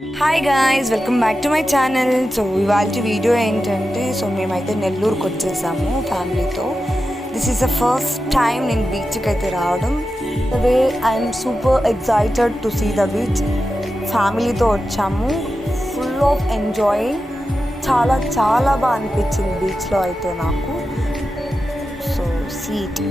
Hi guys, welcome back to my channel. So ఇవాళ video ఏంటంటే, మేమైతే నెల్లూరుకి వచ్చేసాము ఫ్యామిలీతో. This is the first time నేను బీచ్కి అయితే రావడం. The way I'm super excited to see the beach. ఫ్యామిలీతో వచ్చాము, ఫుల్ ఆఫ్ ఎంజాయ్. చాలా చాలా బాగా అనిపించింది బీచ్లో అయితే నాకు. So seat